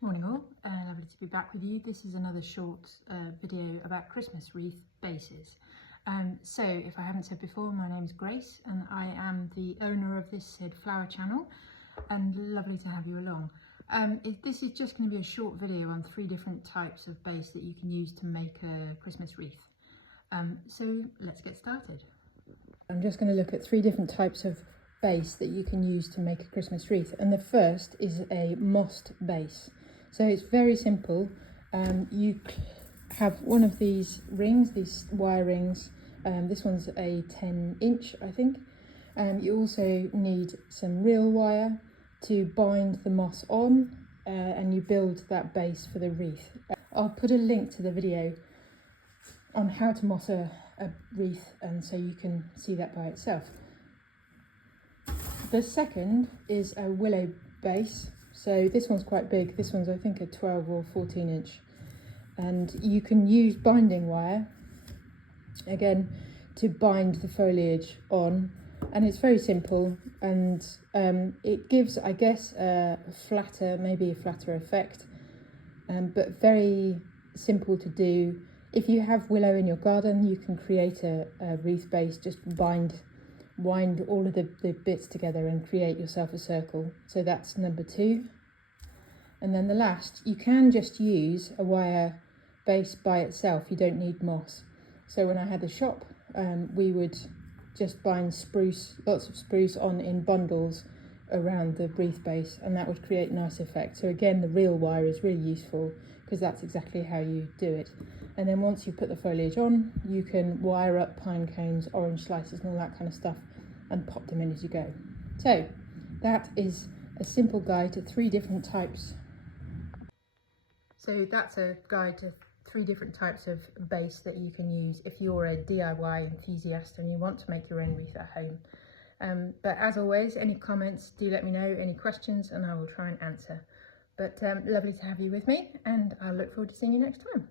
Morning all, lovely to be back with you. This is another short video about Christmas wreath bases. So if I haven't said before, my name is Grace and I am the owner of this said flower channel, and lovely to have you along. This is just going to be a short video on 3 different types of base that you can use to make a Christmas wreath. So let's get started. I'm just going to look at 3 different types of base that you can use to make a Christmas wreath, and the first is a mossed base. So it's very simple. You have one of these rings, these wire rings. This one's a 10-inch, I think. You also need some real wire to bind the moss on, and you build that base for the wreath. I'll put a link to the video on how to moss a wreath, and so you can see that by itself. The second is a willow base. So this one's quite big. This one's, I think, a 12 or 14-inch. And you can use binding wire, again, to bind the foliage on. And it's very simple, and it gives, I guess, maybe a flatter effect, but very simple to do. If you have willow in your garden, you can create a wreath base, just wind all of the bits together and create yourself a circle. So that's number 2. And then the last, you can just use a wire base by itself. You don't need moss. So when I had the shop, we would just bind lots of spruce on in bundles around the wreath base, and that would create a nice effect. So again, the real wire is really useful because that's exactly how you do it. And then once you put the foliage on, you can wire up pine cones, orange slices and all that kind of stuff and pop them in as you go. So that is a simple guide to 3 different types. So that's a guide to 3 different types of base that you can use if you're a DIY enthusiast and you want to make your own wreath at home. But as always, any comments, do let me know, any questions, and I will try and answer. But lovely to have you with me, and I look forward to seeing you next time.